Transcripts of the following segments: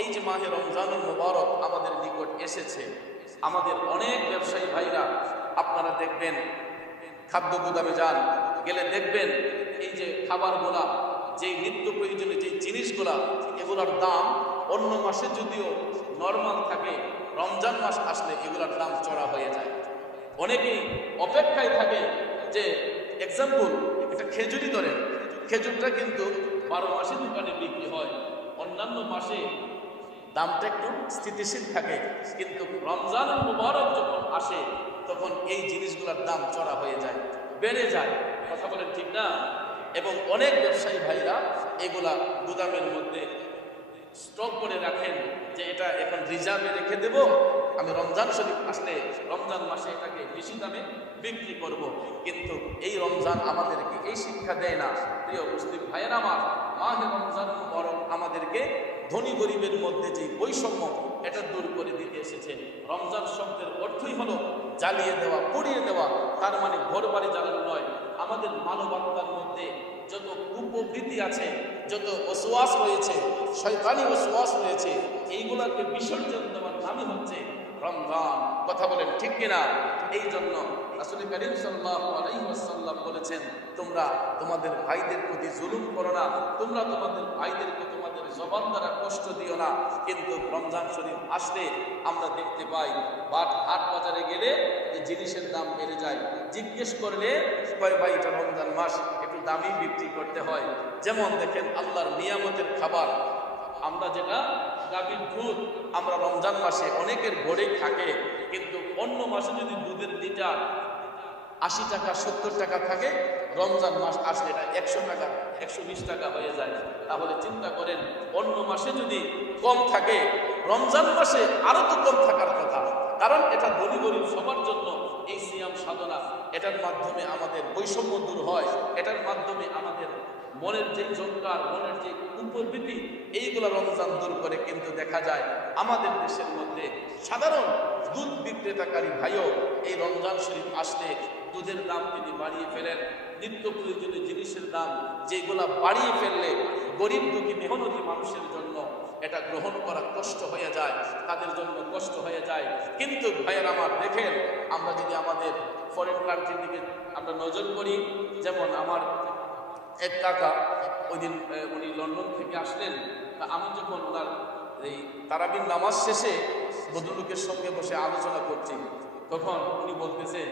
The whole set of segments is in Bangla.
এই যে মাহে রমজানুল মুবারক আমাদের নিকট এসেছে, আমাদের অনেক ব্যবসায়ী ভাইরা আপনারা দেখবেন, খাদ্য গুদামে যান, গেলে দেখবেন এই যে খাবারগুলা, যেই নিত্য প্রয়োজনীয় যে জিনিসগুলা, এগুলার দাম অন্য মাসে যদিও নর্মাল থাকে, রমজান মাস আসলে এগুলার দাম চড়া হয়ে যায়। অনেকেই অপেক্ষায় থাকে যে এক্সাম্পল একটা খেজুরি ধরেন, খেজুরটা কিন্তু 12 মাসে দোকানে বিক্রি হয়, অন্যান্য মাসে দামটা একটু স্থিতিশীল থাকে, কিন্তু রমজানুল মুবারক যখন আসে তখন এই জিনিসগুলোর দাম চড়া হয়ে যায়, বেড়ে যায়। কথা বলেন ঠিক না? এবং অনেক ব্যবসায়ী ভাইরা এগুলা গুদামের মধ্যে স্টক করে রাখেন যে এটা এখন রিজার্ভে রেখে দেব, আমি রমজান শরীফ আসলে রমজান মাসে এটাকে বেশি দামে বিক্রি করব। কিন্তু এই রমজান আমাদেরকে এই শিক্ষা দেয় না। প্রিয় মুসলিম ভাইয়েরা আমার, মাহে রমজান মুবারক আমাদেরকে ধনী গরিবের মধ্যে যে বৈষম্য, এটা দূর করে দিতে এসেছে। রমজান শব্দের অর্থই হলো জ্বালিয়ে দেওয়া, পুড়িয়ে দেওয়া। তার মানে ঘর বাড়ি জ্বালানো নয়। আমাদের মানবতার মধ্যে যত কুপ্রবৃত্তি আছে, যত ওয়াসওয়াস রয়েছে, শয়তানি ওয়াসওয়াস রয়েছে, এইগুলাকে বিসর্জন দেওয়ার নামই হচ্ছে রমজান। কথা বলেন ঠিক কিনা? এই জন্য রাসূল করিম সাল্লাল্লাহু আলাইহি ওয়াসাল্লাম বলেছেন, তোমরা তোমাদের ভাইদের প্রতি জুলুম করো না, তোমরা তোমাদের ভাইদেরকে তোমাদের জবান দ্বারা কষ্ট দিও না। কিন্তু রমজান শরীফ আসলে আমরা দেখতে পাই হাট বাজারে গেলে যে জিনিসের দাম বেড়ে যায়। জিজ্ঞেস করলে কয় ভাই এটা রমজান মাস, একটু দামি বিক্রি করতে হয়। যেমন দেখেন আল্লাহর নিয়ামতের খাবার, আমরা যেটা গাভীর দুধ, আমরা রমজান মাসে অনেকের ঘরেই থাকে, কিন্তু অন্য মাসে যদি দুধের লিটার 80 টাকা 70 টাকা থাকে, রমজান মাস আসলে এটা 100 টাকা 120 টাকা হয়ে যায়। তাহলে চিন্তা করেন, অন্য মাসে যদি কম থাকে, রমজান মাসে আরো তো কম থাকার কথা। কারণ এটা ধনী গরিব সবার জন্য এই সিয়াম সাধনা, এটার মাধ্যমে আমাদের বৈষম্য দূর হয়, এটার মাধ্যমে আমাদের মনের যে জঙ্কার, মনের যে কুপ্রবৃত্তি, এইগুলো রমজান দূর করে। কিন্তু দেখা যায় আমাদের দেশের মধ্যে সাধারণ দুধ বিক্রেতাকারী ভাইও এই রমজান শরীফ আসলে দুধের দাম তিনি বাড়িয়ে ফেলেন। নিত্য প্রয়োজনীয় জিনিসের দাম যেগুলা বাড়িয়ে ফেললে গরিব দুঃখী মেহনতি মানুষের জন্য এটা গ্রহণ করা কষ্ট হয়ে যায়, তাদের জন্য কষ্ট হয়ে যায়। কিন্তু ভাইয়ের আমার দেখেন, আমরা যদি আমাদের ফরেন কান্ট্রির দিকে আমরা নজর করি, যেমন আমার এক কাকা ওই দিন উনি লন্ডন থেকে আসলেন। তা আমি যখন ওনার এই তারাবির নামাজ শেষে ভদ্রলোকের সঙ্গে বসে আলোচনা করছি, তখন উনি বলতেছেন,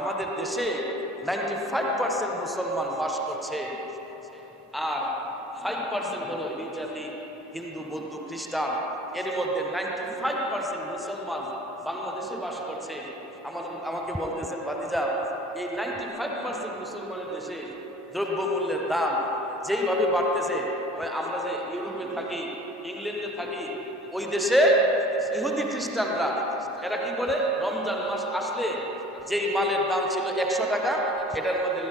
আমাদের দেশে 95% মুসলমান বাস করছে, আর 5% হলো বিজাতি হিন্দু, বৌদ্ধ, খ্রিস্টান। এর মধ্যে 95% মুসলমান বাংলাদেশে বাস করছে। আমাকে বলতেছেন, ভাতিজা, এই 95% মুসলমানের দেশে দ্রব্যমূল্যের দাম যেইভাবে বাড়তেছে, আমরা যে ইউরোপে থাকি, ইংল্যান্ডে থাকি, ওই দেশে ইহুদি খ্রিস্টানরা এরা কি করে, রমজান মাস আসলে যেই মালের দাম ছিল 100 টাকা, এটার মধ্যে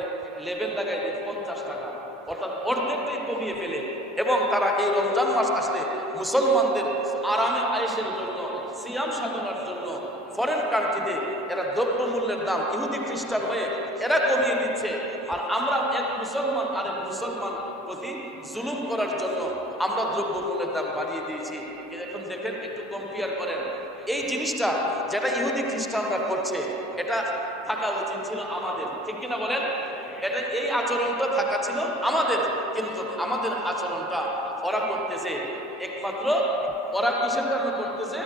লেবেল লাগাই দিয়ে 50 টাকা, অর্থাৎ অর্ধেকটাই কমিয়ে ফেলে। এবং তারা এই রমজান মাস আসলে মুসলমানদের আরামে আয়েশের জন্য, সিয়াম সাধনার জন্য ফরেন কান্ট্রিতে এরা দ্রব্যমূল্যের দাম ইহুদি খ্রিস্টান হয়ে এরা কমিয়ে দিচ্ছে। আর আমরা এক মুসলমান আরেক মুসলমান প্রতি জুলুম করার জন্য আমরা দ্রব্যমূল্যের দাম বাড়িয়ে দিয়েছি। এখন দেখেন, একটু কম্পেয়ার করেন, এই জিনিসটা যেটা ইহুদি খ্রিস্টানরা করছে, এটা থাকা উচিত ছিল আমাদের, ঠিক কিনা বলেন? এটা এই আচরণটা থাকা ছিল আমাদের, কিন্তু আমাদের আচরণটা ওরা করতেছে। একমাত্র ওরা কিসের কারণে করতেছে?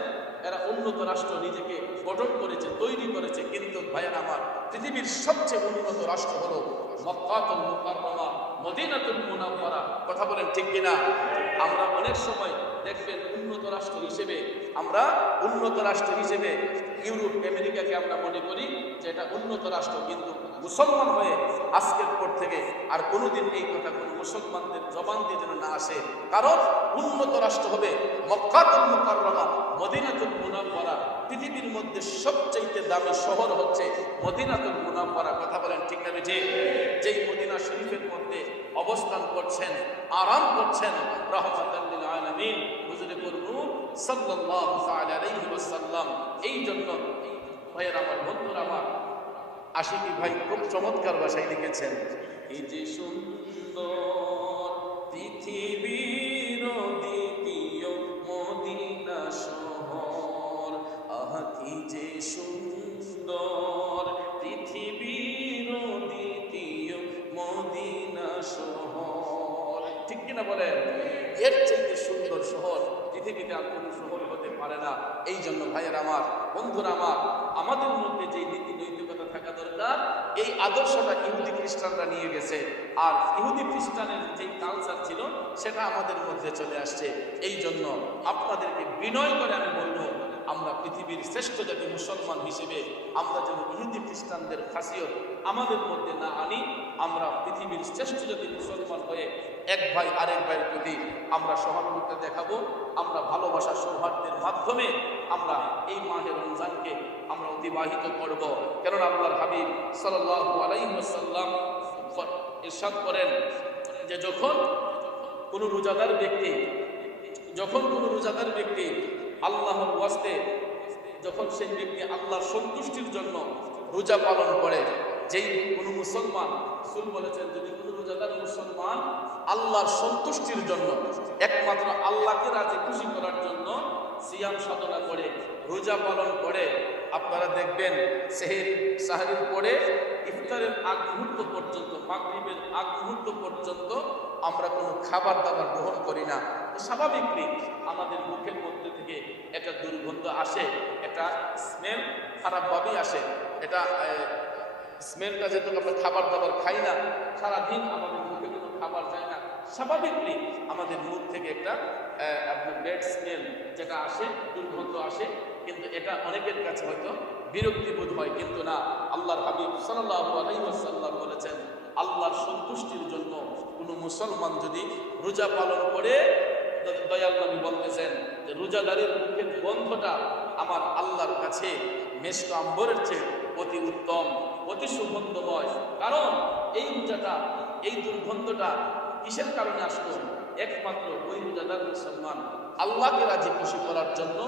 এরা উন্নত রাষ্ট্র নিজেকে গঠন করেছে, তৈরি করেছে। কিন্তু ভাইয়ের আমার, পৃথিবীর সবচেয়ে উন্নত রাষ্ট্র হলো মক্কাতুল মুকাররমা, মদিনাতুল মুনাওয়ারা। কথা বলেন ঠিক কিনা? আমরা অনেক সময় দেখবেন উন্নত রাষ্ট্র হিসেবে, আমরা উন্নত রাষ্ট্র হিসেবে ইউরোপ আমেরিকাকে আমরা মনে করি যে এটা উন্নত রাষ্ট্র। কিন্তু মুসলমান হয়ে আজকের পর থেকে আর কোনোদিন এই কথা কোনো মুসলমানদের জবান দিয়ে যেন না আসে। কারণ উন্নত রাষ্ট্র হবে মক্কাতুল মুকাররমা, মদিনাতুল মুনাওয়ারা। পৃথিবীর মধ্যে সবচেয়ে দামি শহর হচ্ছে মদিনাতুল মুনাওয়ারা। কথা বলেন ঠিক না বেঠে? যেই মদিনা শরীফের মধ্যে অবস্থান করছেন, আরাম করছেন রাহমাতাল লিল আলামিন হুজুরে নূর সাল্লাল্লাহু তাআলা আলাইহি ওয়াসাল্লাম। এই জন্য ভাইয়ের আমার, বন্ধুরা আমার, আশিকি ভাই খুব চমৎকার ভাষায় লিখেছেন, এই যে সুন্দর পৃথিবীর দ্বিতীয় আর কোনো শহর হতে পারে না। এই জন্য ভাইয়ের আমার, বন্ধুরা আমার, আমাদের মধ্যে যে নীতি নৈতিকতা থাকা দরকার, এই আদর্শটা ইহুদি খ্রিস্টানরা নিয়ে গেছে। আর ইহুদি খ্রিস্টানের যে কালচার ছিল সেটা আমাদের মধ্যে চলে আসছে। এই জন্য আপনাদেরকে বিনয় করে আমি বলবো, আমরা পৃথিবীর শ্রেষ্ঠ জাতি মুসলমান হিসেবে আমরা যেন ইহুদি খ্রিস্টানদের খাসিয়ত আমাদের মধ্যে না আনি। আমরা পৃথিবীর শ্রেষ্ঠ জাতি মুসলমান হয়ে এক ভাই আরেক ভাইয়ের প্রতি আমরা সহানুভূতি দেখাবো। আমরা ভালোবাসা সৌহার্দ্যের মাধ্যমে আমরা এই মাহে রমজানকে আমরা অতিবাহিত করব। কেননা আল্লাহর হাবিব সাল্লাল্লাহু আলাইহি ওয়াসাল্লাম ইরশাদ করেন যে যখন কোনো রোজাদার ব্যক্তি আল্লাহর ওয়াস্তে, যখন সেই ব্যক্তি আল্লাহর সন্তুষ্টির জন্য রোজা পালন করে, যেই কোনো মুসলমান, রাসূল বলেছেন যদি কোনো রোজাদার মুসলমান আল্লাহর সন্তুষ্টির জন্য, একমাত্র আল্লাহকে রাজি খুশি করার জন্য সিয়াম সাধনা করে, রোজা পালন করে, আপনারা দেখবেন সাহরির পরে ইফতারের আগ মুহূর্ত পর্যন্ত, মাগরিবের আগ মুহূর্ত পর্যন্ত আমরা কোনো খাবার দাবার গ্রহণ করি না। তো স্বাভাবিকই আমাদের মুখের মধ্যে থেকে একটা দুর্গন্ধ আসে, একটা স্মেল খারাপভাবেই আসে। এটা স্মেলটা যেহেতু আমরা খাবার দাবার খাই না, সারাদিন আমাদের মুখে কোনো খাবার যায় না, স্বাভাবিকই আমাদের মুখ থেকে একটা আপনার ব্যাড স্মেল যেটা আসে, দুর্গন্ধ আসে। কিন্তু এটা অনেকের কাছে হয়তো বিরক্তিবোধ হয়, কিন্তু না, আল্লাহর হাবিব সাল্লাল্লাহু আলাইহি ওয়াসাল্লাম বলেছেন আল্লাহর সন্তুষ্টির জন্য কোনো মুসলমান যদি রোজা পালন করে, দয়াল নবী বলতেছেন যে রোজাদারের মুখের গন্ধটা আমার আল্লাহর কাছে মেশক আম্বরের চেয়ে অতি উত্তম, অতি সুগন্ধময়। কারণ এই রোজাটা, এই দুর্গন্ধটা কিসের কারণে আসলো? একমাত্র ওই রোজাদার মুসলমান আল্লাহকে রাজি খুশি করার জন্য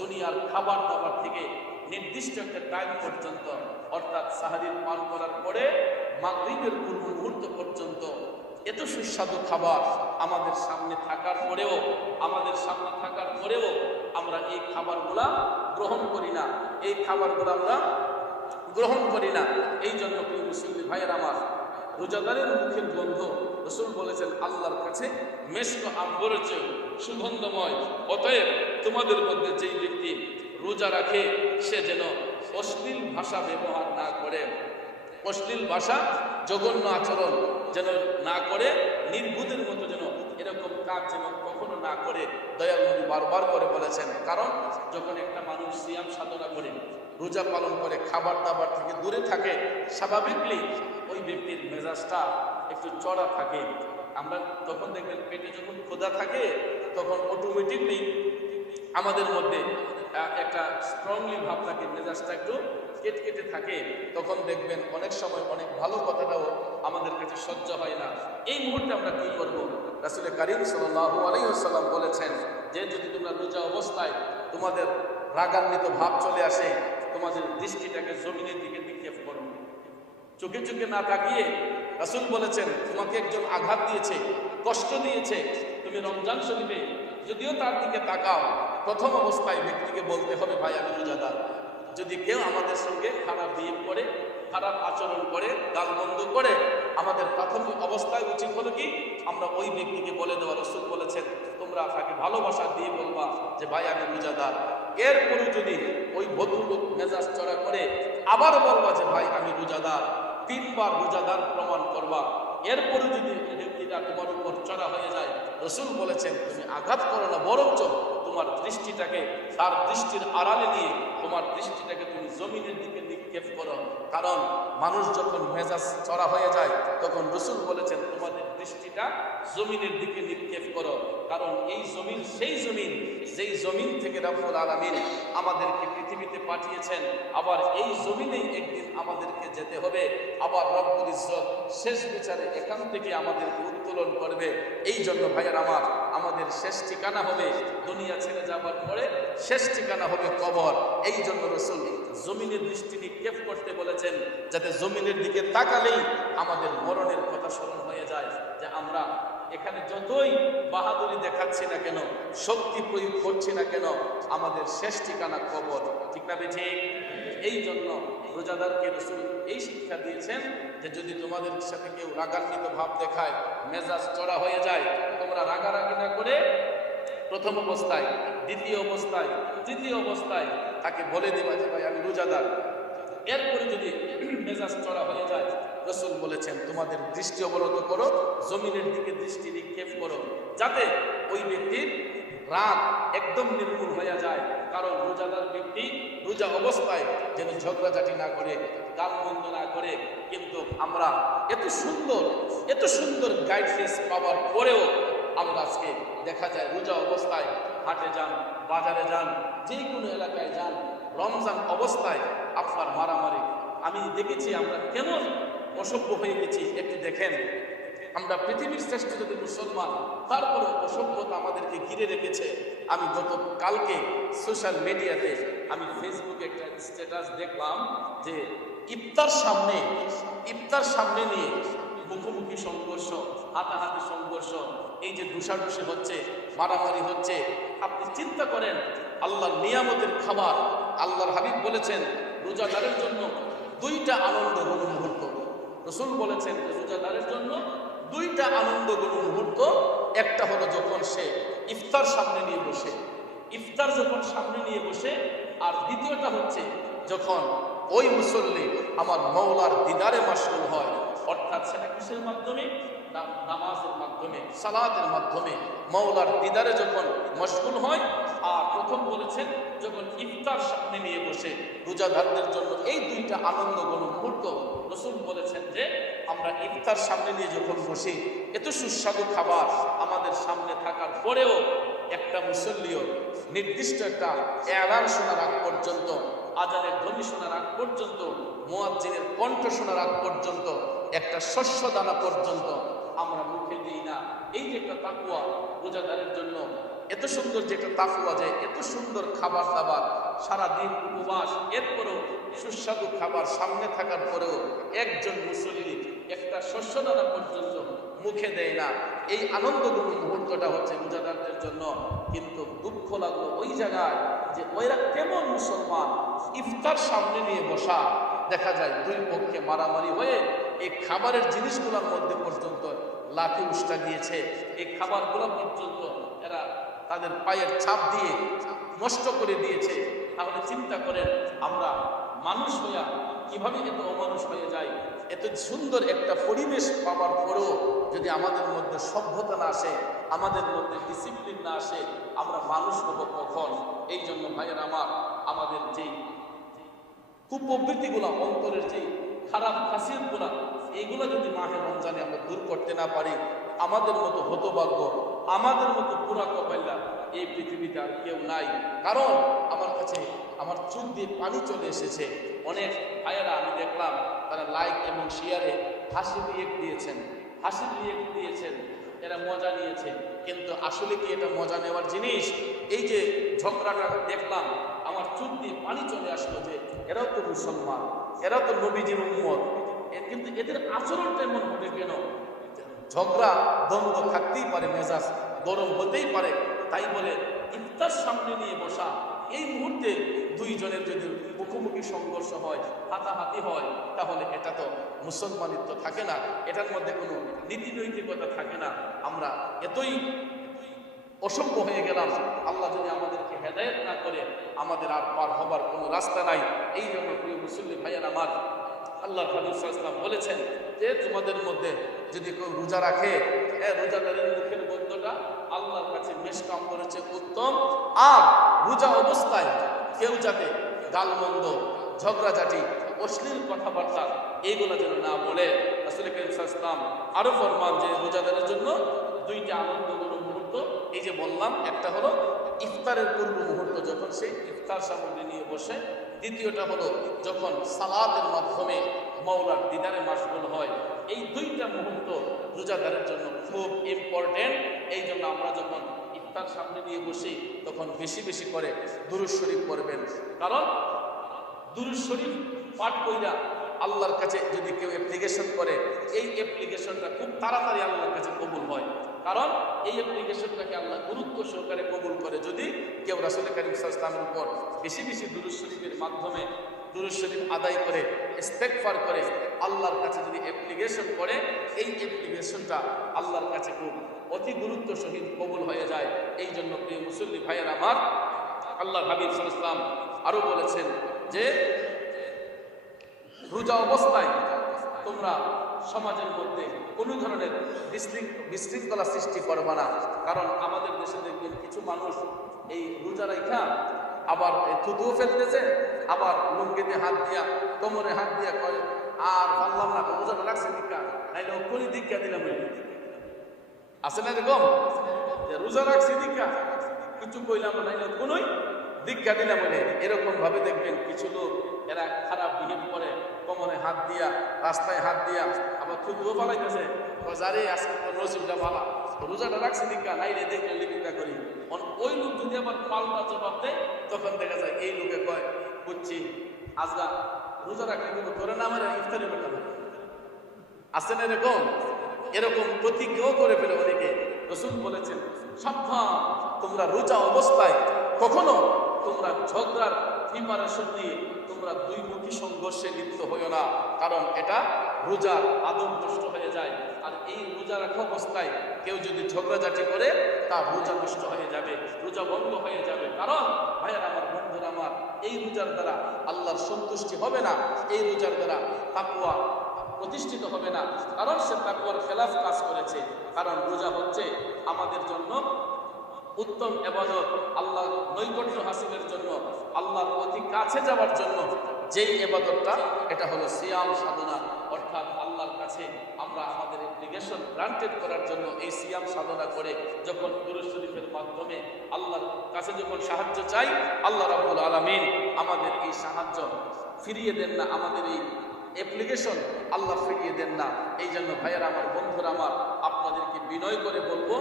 দুনিয়ার খাবার দাবার থেকে নির্দিষ্ট একটা টাইম পর্যন্ত, অর্থাৎ সাহারির পান করার পরে মাগরিবের পূর্ব মুহূর্ত পর্যন্ত এত সুস্বাদু খাবার আমাদের সামনে থাকার পরেও আমরা এই খাবারগুলা গ্রহণ করি না, এই জন্য প্রিয় মুসলিম ভাইয়ের আমার, রোজাদারের মুখের গন্ধ রাসূল বলেছেন আল্লাহর কাছে মেশক আম্বরের চেয়ে সুগন্ধময়। অতএব তোমাদের মধ্যে যেই ব্যক্তি রোজা রাখে সে যেন অশ্লীল ভাষা ব্যবহার না করে, অশ্লীল ভাষা, জঘন্য আচরণ যেন না করে, নির্বুধের মতো যেন এরকম কাজ যেন কখনো না করে, দয়াল নবী বারবার করে বলেছেন। কারণ যখন একটা মানুষ সিয়াম সাধনা করে, রোজা পালন করে, খাবার দাবার থেকে দূরে থাকে, স্বাভাবিকলি ওই ব্যক্তির মেজাজটা একটু চড়া থাকে। আমরা তখন দেখবেন পেটে যখন ক্ষুধা থাকে তখন অটোমেটিকলি আমাদের মধ্যে একটা স্ট্রংলি ভাব থাকে, মেজাজটা একটু কেটকেটে থাকে। তখন দেখবেন অনেক সময় অনেক ভালো কথাটাও আমাদের কাছে সহ্য হয় না। এই মুহূর্তে আমরা কি করব? রাসূল কারীম সাল্লাল্লাহু আলাইহি ওয়াসাল্লাম বলেছেন যে যদি তোমরা রোজা অবস্থায় তোমাদের রাগান্বিত ভাব চলে আসে, তোমাদের দৃষ্টিটাকে জমিনের দিকে নিক্ষেপ করো, চোখে চোখে না তাকিয়ে। রাসূল বলেছেন তোমাকে একজন আঘাত দিয়েছে, কষ্ট দিয়েছে, তুমি রমজান শরীফে যদিও তার দিকে তাকাও, প্রথম অবস্থায় ব্যক্তিকে বলতে হবে ভাই আমি রোজাদার। যদি কেউ আমাদের সঙ্গে খারাপ বিহেভ করে, খারাপ আচরণ করে, গালমন্দ করে, আমাদের প্রাথমিক অবস্থায় উচিত হলো কি আমরা ওই ব্যক্তিকে বলে দেওয়া। রাসূল বলেছেন তোমরা তাকে ভালোবাসা দিয়ে বলবা যে ভাই আমি রোজাদার। এরপরে যদি ওই ভদ্রলোক মেজাজ চড়া করে আবার বলবা যে ভাই আমি রোজাদার, 3 বার রোজাদার প্রমাণ করবা। এরপরে যদি ব্যক্তিটা তোমার উপর চড়া হয়ে যায়, রাসূল বলেছেন তুমি আঘাত করো না, বরঞ্চ তোমার দৃষ্টিটাকে তার দৃষ্টির আড়ালে নিয়ে তোমার দৃষ্টিটাকে তুমি জমিনের দিকে নিক্ষেপ করো। কারণ মানুষ যখন মেজাজ চড়া হয়ে যায় তখন রাসূল বলেছেন তোমাদের দৃষ্টিটা জমিনের দিকে নিক্ষেপ করো। কারণ এই জমিন সেই জমিন যেই জমিন থেকে রব্বুল আলামিন আমাদেরকে পৃথিবীতে পাঠিয়েছেন। আবার এই জমিনেই একদিন আমাদেরকে যেতে হবে। আবার রব্বুল ইজ্জত শেষ বিচারে এখান থেকে আমাদেরকে উত্তোলন করবে। এই জন্য ভাইয়ের আমার, আমাদের শেষ ঠিকানা হবে দুনিয়া ছেড়ে যাবার পরে শেষ ঠিকানা হবে কবর। এই জন্য রাসূল জমিনের দৃষ্টি নিক্ষেপ করতে বলেছেন, যাতে জমিনের দিকে তাকালেই আমাদের মরণের কথা স্মরণ হয়ে যায়, যে আমরা এখানে যতই বাহাদুরি দেখাচ্ছি না কেন, শক্তি প্রয়োগ করছি না কেন, আমাদের শেষ ঠিকানা কবর। ঠিক না ঠিক? এই জন্য রোজাদারকে রাসূল এই শিক্ষা দিয়েছেন যে যদি তোমাদের সাথে কেউ রাগান্বিত ভাব দেখায়, মেজাজ চড়া হয়ে যায়, তোমরা রাগারাগি না করে প্রথম অবস্থায়, দ্বিতীয় অবস্থায়, তৃতীয় অবস্থায় তাকে বলে দেবা যে ভাই আমি রোজাদার। এরপরে যদি মেজাজ চড়া হয়ে যায়, রাসূল বলেছেন তোমাদের দৃষ্টি অবনত করো, জমিনের দিকে দৃষ্টি নিক্ষেপ করো, যাতে ওই ব্যক্তির রাত একদম নির্মূল হয়ে যায়। কারণ রোজাদার ব্যক্তি রোজা অবস্থায় যেন ঝগড়াঝাটি না করে, গালমন্দ না করে। কিন্তু আমরা এত সুন্দর গাইডলাইন্স পাওয়ার পরেও আমরা আজকে দেখা যায় রোজা অবস্থায় হাটে যান, বাজারে যান, যে কোনো এলাকায় যান, রমজান অবস্থায় আপনার মারামারি। আমি দেখেছি আমরা কেমন অসভ্য হয়ে গেছি। একটু দেখেন, আমরা পৃথিবীর শ্রেষ্ঠ যদি মুসলমান, তারপরে অসভ্যতা আমাদেরকে ঘিরে রেখেছে। আমি কালকে সোশ্যাল মিডিয়াতে আমি ফেসবুকে একটা স্ট্যাটাস দেখলাম যে ইফতার সামনে নিয়ে মুখোমুখি সংঘর্ষ, হাতাহাতি সংঘর্ষ, এই যে ঘুষাঘুষি হচ্ছে, মারামারি হচ্ছে। আপনি চিন্তা করেন, আল্লাহর নিয়ামতের খাবার। আল্লাহর হাবিব বলেছেন রোজাদারের জন্য দুইটা আনন্দঘন মুহূর্ত। রাসূল বলেছেন যে রোজাদারের জন্য দুইটা আনন্দঘন মুহূর্ত। একটা হলো যখন সে ইফতার সামনে নিয়ে বসে, আর দ্বিতীয়টা হচ্ছে যখন ওই মুসল্লি আমার মওলার দিদারে মাশগুল হয়। অর্থাৎ সেটা কিসের মাধ্যমে? নামাজের মাধ্যমে, সালাতের মাধ্যমে মওলার দিদারে যখন মশগুল হয়। আর প্রথম বলেছেন যখন ইফতার সামনে নিয়ে বসে। রোজাদারদের জন্য এই দুইটা আনন্দঘন মুহূর্ত। রাসূল বলেছেন যে আমরা ইফতার সামনে নিয়ে যখন বসি, এত সুস্বাদু খাবার আমাদের সামনে থাকার পরেও একটা মুসল্লিও নির্দিষ্ট একটা এলান শোনার আগ পর্যন্ত, আজানের ধ্বনি শোনার আগ পর্যন্ত, মুয়াজ্জিনের কণ্ঠ শোনার আগ পর্যন্ত, একটা শস্য দানা পর্যন্ত আমরা মুখে দিই না। এই যে একটা তাকওয়া রোজাদারের জন্য, এত সুন্দর যে একটা তাকওয়া, যে এত সুন্দর খাবার দাবার, সারাদিন উপবাস, এরপরেও সুস্বাদু খাবার সামনে থাকার পরেও একজন মুসল্লি একটা শস্য দানা পর্যন্ত মুখে দেয় না। এই আনন্দঘন মুহূর্তটা হচ্ছে রোজাদারদের জন্য। কিন্তু দুঃখ লাগলো ওই জায়গায় যে ওইরা কেমন মুসলমান, ইফতার সামনে নিয়ে বসা, দেখা যায় দুই পক্ষে মারামারি হয়ে এই খাবারের জিনিসগুলোর মধ্যে পর্যন্ত লাঠি উষ্টা দিয়েছে। এই খাবারগুলো পর্যন্ত এরা তাদের পায়ের ছাপ দিয়ে নষ্ট করে দিয়েছে। তাহলে চিন্তা করেন, আমরা মানুষ হইয়া কিভাবে এত অমানুষ হয়ে যায়। এত সুন্দর একটা পরিবেশ পাওয়ার পরেও যদি আমাদের মধ্যে সভ্যতা না আসে, আমাদের মধ্যে ডিসিপ্লিন না আসে, আমরা মানুষ হব কখন? এই জন্য ভাইয়ের আমার, আমাদের যেই কুপ্রবৃত্তিগুলো, অন্তরের যেই খারাপ খাসিয়তগুলো, এইগুলো যদি মাহে রমজানে আমরা দূর করতে না পারি, আমাদের মতো হতভাগ্য, আমাদের মতো পুরা কপাইলা এই পৃথিবীতে আর কেউ নাই। কারণ আমার চোখ দিয়ে পানি চলে এসেছে। অনেক ভাইয়েরা আমি দেখলাম তারা লাইক এবং শেয়ারে হাসির রিয়েক্ট দিয়েছেন, এরা মজা নিয়েছে। কিন্তু আসলে কি এটা মজা নেওয়ার জিনিস? এই যে ঝগড়াটা দেখলাম, আমার চোখ দিয়ে পানি চলে আসলো যে এরাও তো মুসলমান, এরাও তো নবীজির উম্মত, কিন্তু এদের আচরণটা এমন হবে কেন? ঝগড়া দ্বন্দ্ব থাকতেই পারে, মেজাজ গরম হতেই পারে। তাই বলে ইফতার সামনে নিয়ে বসা, এই মুহূর্তে দুইজনের যদি মুখোমুখি সংঘর্ষ হয়, হাতাহাতি হয়, তাহলে এটা তো মুসলমানিত্ব থাকে না, এটার মধ্যে কোনো নীতি নৈতিকতা থাকে না। আমরা এতই অসভ্য হয়ে গেলাম। আল্লাহ যদি আমাদেরকে হেদায়েত না করে, আমাদের আর পার হবার কোনো রাস্তা নাই। এই জন্য প্রিয় মুসল্লি ভাইয়ের আমার, আল্লাহ হাবিব সাল্লাল্লাহু আলাইহি ওয়াসাল্লাম বলেছেন যে তোমাদের মধ্যে যদি কেউ রোজা রাখে, রোজাদারের মুখের গন্ধটা আল্লাহর কাছে মিষ্টি করেছে উত্তম। আর রোজা অবস্থায় কেউ যাতে গালমন্দ, ঝগড়াঝাটি, অশ্লীল কথাবার্তা এইগুলো যেন না বলে। রাসূল করিম সাল্লাল্লাহু আলাইহি ওয়াসাল্লাম আরো ফরমান যে রোজাদারের জন্য দুইটা আনন্দঘন মুহূর্ত, এই যে বললাম, একটা হলো ইফতারের পূর্ব মুহূর্ত যখন সে ইফতার সামগ্রী নিয়ে বসে, দ্বিতীয়টা হলো যখন সালাতের মাধ্যমে মওলার দিদারে মাশগুল হয়। এই দুইটা মুহূর্ত রোজাদারের জন্য খুব ইম্পর্টেন্ট। এই জন্য আমরা যখন ইফতার সামনে নিয়ে বসি, তখন বেশি বেশি করে দুরূদ শরীফ পড়বেন। কারণ দুরূদ শরীফ পাঠ কইরা আল্লাহর কাছে যদি কেউ অ্যাপ্লিকেশন করে, এই অ্যাপ্লিকেশনটা খুব তাড়াতাড়ি আল্লাহর কাছে কবুল হয়। কারণ এই অ্যাপ্লিকেশনটাকে আল্লাহ গুরুত্ব সহকারে কবুল করে যদি কেউ রাসূল করিম সাল্লাল্লাহু আলাইহি ওয়াসাল্লামের উপর বেশি বেশি দুরূদ শরীফের মাধ্যমে দুরূদ শরীফ আদায় করে ইস্তেগফার করে আল্লাহর কাছে যদি অ্যাপ্লিকেশন করে, এই অ্যাপ্লিকেশনটা আল্লাহর কাছে খুব অতি গুরুত্ব সহিত কবুল হয়ে যায়। এই জন্য প্রিয় মুসল্লি ভাইয়ের আমার, আল্লাহ হাবিব সাল্লাল্লাহু আলাইহি ওয়াসাল্লাম আরো বলেছেন যে রোজা অবস্থায় তোমরা সমাজের মধ্যে কোনো ধরনের বিশৃঙ্খলা সৃষ্টি করবে না। কারণ আমাদের দেশে দেখবেন কিছু মানুষ এই রোজা রাখা আবার থুতুও ফেলতেছে, আবার লুঙ্গিতে হাত দিয়া কোমরে হাত দিয়া করে আর পারলাম না রোজাটা রাখছে দীক্ষা, নাইলে ওখানে দীক্ষা দিলাম। আছে না এরকম যে রোজা রাখছি দীক্ষা কিছু কইলাম না, নাইলে কোনোই দীক্ষা দিলাম বলে। এরকম ভাবে দেখবেন কিছু লোক এরা খারাপ বিহেভ করে, কোমরে হাত দিয়া রাস্তায় হাত দিয়া আবার থুতুও পালাইতেছে, যারে আজকে তো নসিবটা ভালা রোজাটা রাখছি দীক্ষা, নাইলে দেখলে লিখিতা করি। ওই লোক যদি আবার পাল্টা জবাব দেয় তখন দেখা যায় এই লোকে কয় বুঝছি আজগা রোজা রাখলে কিন্তু করে না আমার ইফতারি বেটা। আছে না এরকম? এরকম প্রতিজ্ঞাও করে ফেলে অনেকে। রাসূল বলেছেন সাবধান, তোমরা রোজা অবস্থায় কখনো তোমরা ঝগড়ার প্রিপারেশন নিয়ে তোমরা দুইমুখী সংঘর্ষে লিপ্ত হইও না, কারণ এটা রোজার আদব নষ্ট হয়ে যায়। আর এই রোজা রাখা অবস্থায় কেউ যদি ঝগড়াঝাটি করে তার রোজা নষ্ট হয়ে যাবে, রোজা বন্ধ হয়ে যাবে। কারণ ভাইয়ার আমার, বন্ধুরা আমার, এই রোজার দ্বারা আল্লাহর সন্তুষ্টি হবে না, এই রোজার দ্বারা তাকওয়া প্রতিষ্ঠিত হবে না, কারণ সে তাকওয়ার খেলাফ কাজ করেছে। কারণ রোজা হচ্ছে আমাদের জন্য উত্তম ইবাদত, আল্লাহ নৈকট্য হাসিলের জন্য, আল্লাহর অতি কাছে যাওয়ার জন্য যেই ইবাদতটা, এটা হলো সিয়াম সাধনা। অর্থাৎ আল্লাহর কাছে আমরা আমাদের অ্যাপ্লিকেশন গ্রান্টেড করার জন্য এই সিয়াম সাধনা করে যখন দুরূদ শরীফের মাধ্যমে আল্লাহর কাছে যখন সাহায্য চাই, আল্লাহ রাব্বুল আলামিন আমাদের এই সাহায্য ফিরিয়ে দেন না, আমাদের এই অ্যাপ্লিকেশন আল্লাহ ফিরিয়ে দেন না। এই জন্য ভাইয়েরা আমার, বন্ধুরা আমার, আপনাদেরকে বিনয় করে বলবো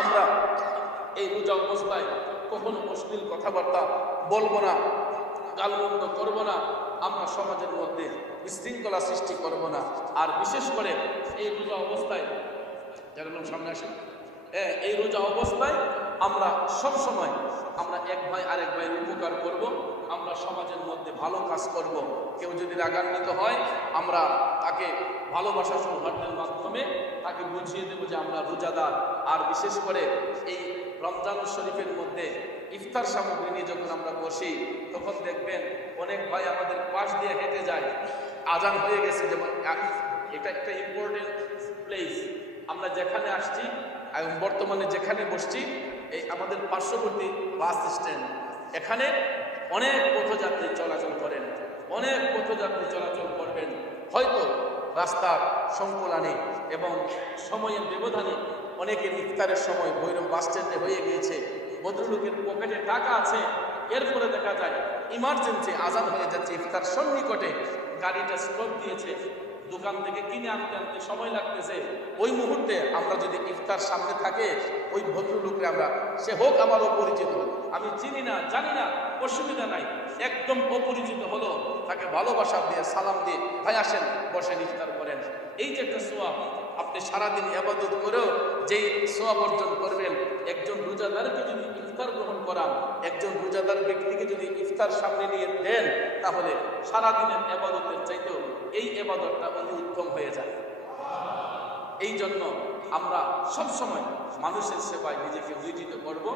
আমরা এই রোজা অবস্থায় কখনো অশ্লীল কথাবার্তা বলবো না, গালমন্দ করব না, আমরা সমাজের মধ্যে বিশৃঙ্খলা সৃষ্টি করব না। আর বিশেষ করে এই রোজা অবস্থায় যারা সামনে আসেন, এই রোজা অবস্থায় আমরা সব সময় আমরা এক ভাই আরেক ভাইয়ের উপকার করব, আমরা সমাজের মধ্যে ভালো কাজ করব। কেউ যদি রাগান্বিত হয় আমরা তাকে ভালোবাসা সৌহার্দ্যের মাধ্যমে তাকে বুঝিয়ে দেবো যে আমরা রোজাদার। আর বিশেষ করে এই রমজান শরীফের মধ্যে ইফতার সামগ্রী নিয়ে যখন আমরা বসি তখন দেখবেন অনেক ভাই আমাদের পাশ দিয়ে হেঁটে যায়, আজান হয়ে গেছে, যেমন এটা একটা ইম্পর্টেন্ট প্লেস, আমরা যেখানে আসছি বর্তমানে যেখানে বসছি এই আমাদের পার্শ্ববর্তী বাস স্ট্যান্ড, এখানে অনেক পথযাত্রী চলাচল করেন, অনেক পথযাত্রী চলাচল করবেন। হয়তো রাস্তার সংকুলানে এবং সময়ের ব্যবধানে অনেকের ইফতারের সময় ভৈরব বাস স্ট্যান্ডে হয়ে গিয়েছে, ভদ্রলোকের পকেটে টাকা আছে, এরপরে দেখা যায় ইমার্জেন্সি আজান হয়ে যাচ্ছে, ইফতার সন্নিকটে গাড়িটা স্টপ দিয়েছে, দোকান থেকে কিনে আনতে আনতে সময় লাগতেছে। ওই মুহূর্তে আমরা যদি ইফতার সামনে থাকে, ওই ভদ্রলোককে আমরা, সে হোক আমার অপরিচিত, আমি চিনি না জানি না, অসুবিধা নাই, একদম অপরিচিত হলো, তাকে ভালোবাসা দিয়ে সালাম দিয়ে ভাই আসেন বসেন ইফতার করেন। এই যে একটা সোয়াব, আপনি সারাদিন ইবাদত করেও যেই সোয়াব অর্জন করবেন, একজন রোজাদারকে যদি ইফতার গ্রহণ করান, একজন রোজাদার ব্যক্তিকে যদি ইফতার সামনে নিয়ে দেন, তাহলে সারাদিনের ইবাদতের চাইতেও এই ইবাদতটা অতি উত্তম হয়ে যায়। এই জন্য আমরা সবসময় মানুষের সেবায় নিজেকে নিয়োজিত করব।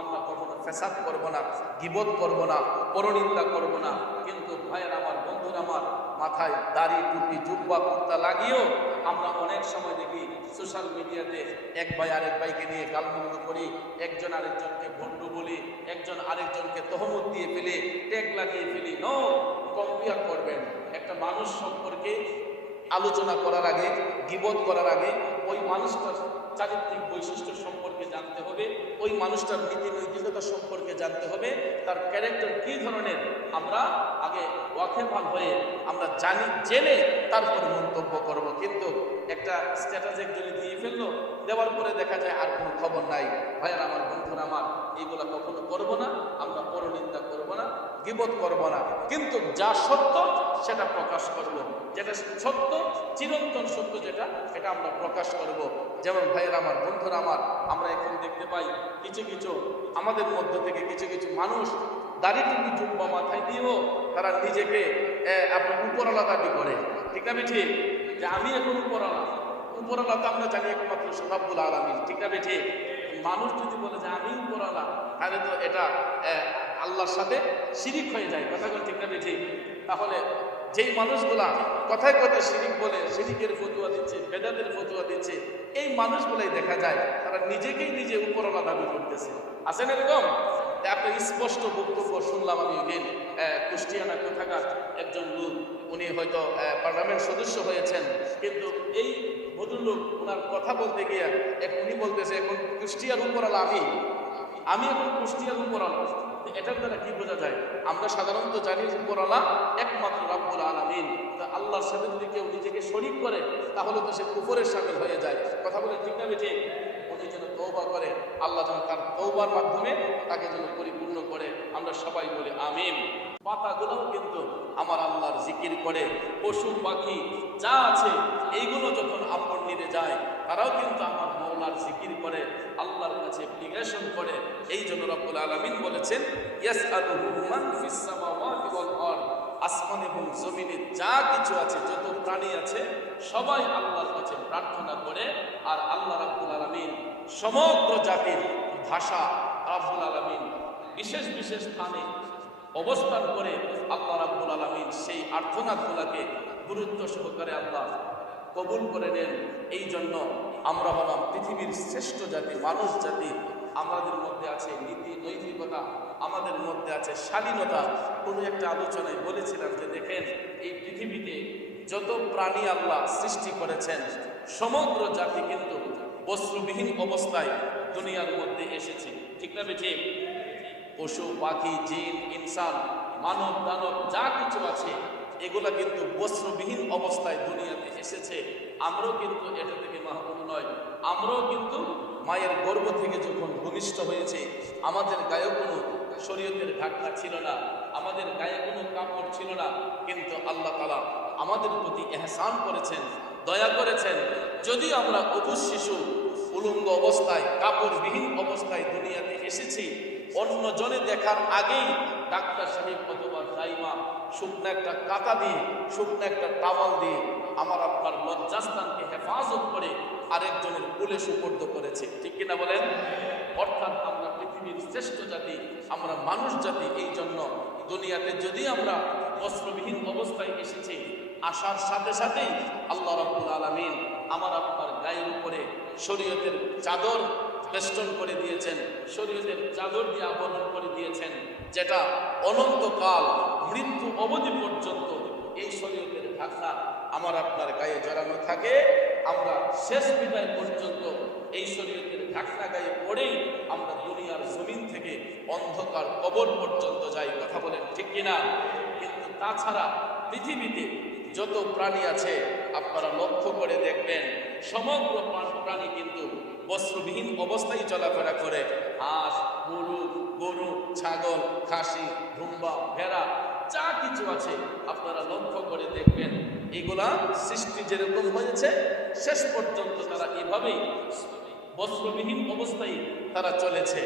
আমরা কখনো ফেসাদ করব না, গীবত করব না, পরনিন্দা করব না। কিন্তু ভাইয়ের আমার, বন্ধুরা আমার, মাথায় দাড়ি টুপি জুব্বা কুর্তা লাগিয়েও আমরা অনেক সময় দেখি সোশ্যাল মিডিয়াতে এক ভাই আরেক ভাইকে নিয়ে গালমন্দ করি, একজন আরেকজনকে ভণ্ড বলি, একজন আরেকজনকে তহমত দিয়ে ফেলে, ট্যাগ লাগিয়ে ফেলি। নো, কম্পেয়ার করবেন। একটা মানুষ সম্পর্কে আলোচনা করার আগে, গীবত করার আগে ওই মানুষটার চারিত্রিক বৈশিষ্ট্য সম্পর্কে জানতে হবে, ওই মানুষটার নীতি নৈতিকতা সম্পর্কে জানতে হবে, তার ক্যারেক্টার কী ধরনের, আমরা আগে ওয়াকিবহাল হয়ে আমরা জেনে তারপর মন্তব্য করব। কিন্তু একটা স্ট্যাটাস একজনে দিয়ে ফেললো, দেওয়ার পরে দেখা যায় আর কোনো খবর নাই। ভাইয়ের আমার, বন্ধুরা আমার, এইগুলা কখনো করব না। আমরা পরনিন্দা করব না, গীবত করব না, কিন্তু যা সত্য সেটা প্রকাশ করব। যেটা সত্য, চিরন্তন সত্য যেটা, এটা আমরা প্রকাশ করব। যেমন ভাইয়ের আমার, বন্ধুরা আমার, আমরা এখন দেখতে পাই কিছু কিছু আমাদের মধ্য থেকে কিছু কিছু মানুষ দাড়ি টুপি জুব্বা মাথায় দিয়েও তারা নিজেকে আপনার উপরওয়ালা দাবি করে। ঠিক না ঠিক? যে আমি এখন উপরওয়ালা। উপরওয়ালা তো আমরা জানি একমাত্র রব্বুল আলামিন। ঠিক না ঠিক? মানুষ যদি বলে যে আমি উপরওয়ালা, তাহলে তো এটা আল্লাহর সাথে শিরিক হয়ে যায়। কথা বলে ঠিক না ঠিক? তাহলে যেই মানুষগুলা কথায় কথায় শিরিক বলে, শিরিকের ফতুয়া দিচ্ছে, বেদাতের ফতুয়া দিচ্ছে, এই মানুষগুলাই দেখা যায় তারা নিজেকেই নিজে উপরওয়ালা দাবি করতেছে। আছেন এরকম? একটা স্পষ্ট বক্তব্য শুনলাম আমি ওই দিন, কুষ্টিয়ানা কোথাকার একজন লোক, উনি হয়তো পার্লামেন্ট সদস্য হয়েছেন, কিন্তু এই ভদ্রলোক ওনার কথা বলতে গিয়ে উনি বলতেছে এখন কুষ্টিয়ার উপরওয়ালা আমি এখন কুষ্টিয়ার উপরওয়ালা। এটার দ্বারা কি বোঝা যায়? আমরা সাধারণত জানি উপরওয়ালা একমাত্র রব্বুল আলামিন। আল্লাহর সাথে যদি কেউ নিজেকে শরীক করে তাহলে তো সে কুফরের শামিল হয়ে যায়। কথা বলে ঠিক না ঠিক? উনি যেন তওবা করে, আল্লাহ যেন তার তওবার মাধ্যমে তাকে যেন পরিপূর্ণ করে। আমরা সবাই বলি আমিন। পাতাগুলোও কিন্তু আমার আল্লাহর জিকির করে, পশু পাখি যা আছে এইগুলো যখন আপন নিতে যায় তারাও কিন্তু আমার মওলার জিকির করে, আল্লাহর কাছে অ্যাপ্লিকেশন করে। এই জন্য রব্বুল আলামিন বলেছেন ইয়াসআলুহু মান ফিস সামাওয়াতি ওয়াল আরদ, আসমান এবং জমিনে যা কিছু আছে, যত প্রাণী আছে, সবাই আল্লাহর কাছে প্রার্থনা করে। আর আল্লাহ রাব্বুল আলামিন সমগ্র জাতির ভাষা রাব্বুল আলামিন বিশেষ বিশেষ স্থানে অবস্থান করে আল্লাহ রাব্বুল আলামিন সেই আর্তনাদগুলোকে গুরুত্ব সহকারে আল্লাহ কবুল করে নেন। এই জন্য আমরা হলাম পৃথিবীর শ্রেষ্ঠ জাতি, মানুষ জাতি। আমাদের মধ্যে আছে নীতি নৈতিকতা, আমাদের মধ্যে আছে শালীনতা। কোনো একটা আলোচনায় বলেছিলাম যে দেখেন এই পৃথিবীতে যত প্রাণী আল্লাহ সৃষ্টি করেছেন সমগ্র জাতি কিন্তু বস্ত্রবিহীন অবস্থায় দুনিয়ার মধ্যে এসেছে। ঠিক না ঠিক? পশু পাখি জিন ইনসান মানব দানব যা কিছু আছে এগুলা কিন্তু বস্ত্রবিহীন অবস্থায় দুনিয়াতে এসেছে। আমরাও কিন্তু এটা থেকে মাহরুম নয়। আমরাও কিন্তু মায়ের গর্ভ থেকে যখন ভূমিষ্ঠ হয়েছে আমাদের গায়ে কোনো শরীয়তের ঢাকনা ছিল না, আমাদের গায়ে কোনো কাপড় ছিল না, কিন্তু আল্লাহ তাআলা আমাদের প্রতি ইহসান করেছেন, দয়া করেছেন। যদি আমরা অবুঝ শিশু উলঙ্গ অবস্থায় কাপড়বিহীন অবস্থায় দুনিয়াতে এসেছি, অন্য জনে দেখার আগেই ডাক্তার সাহেব অথবা দাইমা শুকনো একটা কাঁটা দিয়ে, শুকনো একটা টাওয়াল দিয়ে আমার আপনার লজ্জাস্থানকে হেফাজত করে আরেকজনের কোলে সুপর্দ করেছে। ঠিক কিনা বলেন? অর্থাৎ আমরা পৃথিবীর শ্রেষ্ঠ জাতি, আমরা মানুষ জাতি। এই জন্য দুনিয়াতে যদি আমরা বস্ত্রবিহীন অবস্থায় এসেছি, আসার সাথে সাথেই আল্লাহ রাব্বুল আলামিন আমার আপনার গায়ের উপরে শরীয়তের চাদর বেষ্টন করে দিয়েছেন, শরীয়তের চাদর দিয়ে আবরণ করে দিয়েছেন, যেটা অনন্তকাল মৃত্যু অবধি পর্যন্ত এই শরীয়তের ঢাকনা আমার আপনার গায়ে জড়ানো থাকে। আমরা শেষ বিদায় পর্যন্ত এই শরীয়তের ঢাকনা গায়ে পড়েই আমরা দুনিয়ার জমিন থেকে অন্ধকার কবর পর্যন্ত যাই। কথা বলেন ঠিক কিনা? কিন্তু তাছাড়া পৃথিবীতে যত প্রাণী আছে আপনারা লক্ষ্য করে দেখবেন সমগ্র প্রাণী কিন্তু বস্ত্রবিহীন অবস্থায় চলাফেরা করে। হাঁস, মুরগ, গরু, ছাগল, খাসি, ধুম্বা, ভেড়া যা কিছু আছে আপনারা লক্ষ্য করে দেখবেন এগুলা সৃষ্টি যেরকম হয়েছে শেষ পর্যন্ত তারা এভাবেই বস্ত্রবিহীন অবস্থায় তারা চলেছে।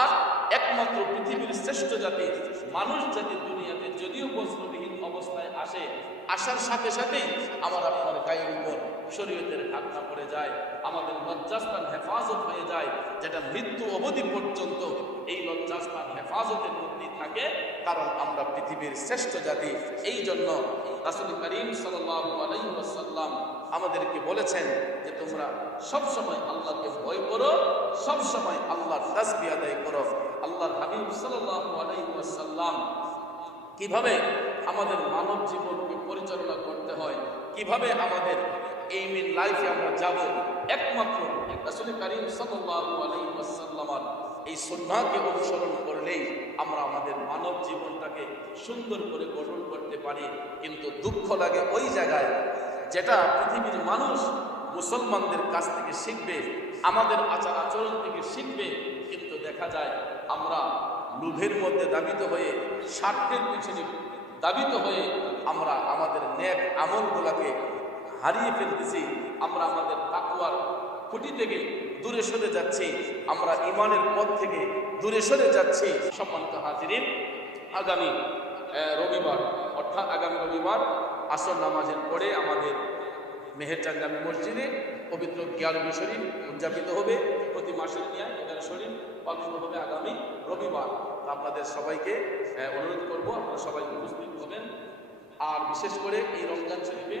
আর একমাত্র পৃথিবীর শ্রেষ্ঠ জাতি মানুষ জাতি দুনিয়াতে যদিও বস্ত্রবিহীন অবস্থায় আসে, আসার সাথে সাথেই আমার আপনার গায়ের উপর শরীয়তের ঢাকনা পড়ে যায়, আমাদের লজ্জাস্থান হেফাজত হয়ে যায়, যেটা মৃত্যু অবধি পর্যন্ত এই লজ্জাস্থান হেফাজতের মধ্যেই থাকে, কারণ আমরা পৃথিবীর শ্রেষ্ঠ জাতি। এই জন্য রাসূল করিম সাল্লাল্লাহু আলাইহি ওয়াসাল্লাম আমাদেরকে বলেছেন যে তোমরা সব সময় আল্লাহকে ভয় করো, সব সময় আল্লাহর তাসবিহ আদায় করো। আল্লাহর হাবিব সাল্লাল্লাহু আলাইহি ওয়াসাল্লাম কিভাবে আমাদের মানব জীবনকে পরিচালনা করতে হয়, কিভাবে আমাদের এইম ইন লাইফে আমরা যাব, একমাত্র রাসূল করিম সাল্লাল্লাহু আলাইহি ওয়াসাল্লামের এই সুন্নাহকে অনুসরণ করলেই আমরা আমাদের মানব জীবনটাকে সুন্দর করে গঠন করতে পারি। কিন্তু দুঃখ লাগে ওই জায়গায় যেটা পৃথিবীর মানুষ মুসলমানদের কাছ থেকে শিখবে, আমাদের আচার আচরণ থেকে শিখবে, কিন্তু দেখা যায় আমরা লোভের মধ্যে দাবিত হয়ে, স্বার্থের পিছনে দাবিত হয়ে আমরা আমাদের নেক আমলগুলোকে হারিয়ে ফেলতেছি। আমরা আমাদের তাকওয়ার খুঁটি থেকে দূরে সরে যাচ্ছি, আমরা ঈমানের পথ থেকে দূরে সরে যাচ্ছি। সম্মানিত হাজিরিন, আগামী রবিবার, অর্থাৎ আগামী রবিবার আসর নামাজের পরে আমাদের মেহেরচান্দামী মসজিদে পবিত্র 11 শরীফ উদযাপিত হবে। প্রতি মাসের নিয়ে 11 শরীফ পালিত হবে আগামী রবিবার। আপনাদের সবাইকে অনুরোধ করব আপনারা সবাই উপস্থিত হবেন। আর বিশেষ করে এই রমজান শরীফে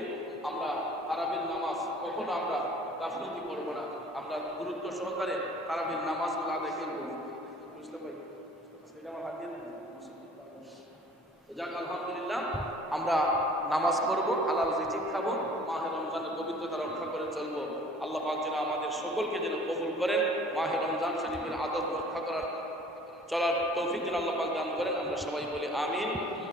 আমরা তারাবির নামাজ কখনো আমরা গাফলতি করবো না, আমরা গুরুত্ব সহকারে তারাবির নামাজগুলো আদায় করবো। বুঝতে পারি সেটা আমার হাত দিয়ে দেন। যাক আলহামদুলিল্লাহ, আমরা নামাজ পড়বো, হালাল রিজিক খাবো, মাহে রমজানের পবিত্রতা রক্ষা করে চলবো। আল্লাহ পাক যেন আমাদের সকলকে যেন কবুল করেন, মাহে রমজান শরীফের আদব রক্ষা করার চলার তৌফিক যেন আল্লাহ পাক দান করেন। আমরা সবাই বলি আমিন।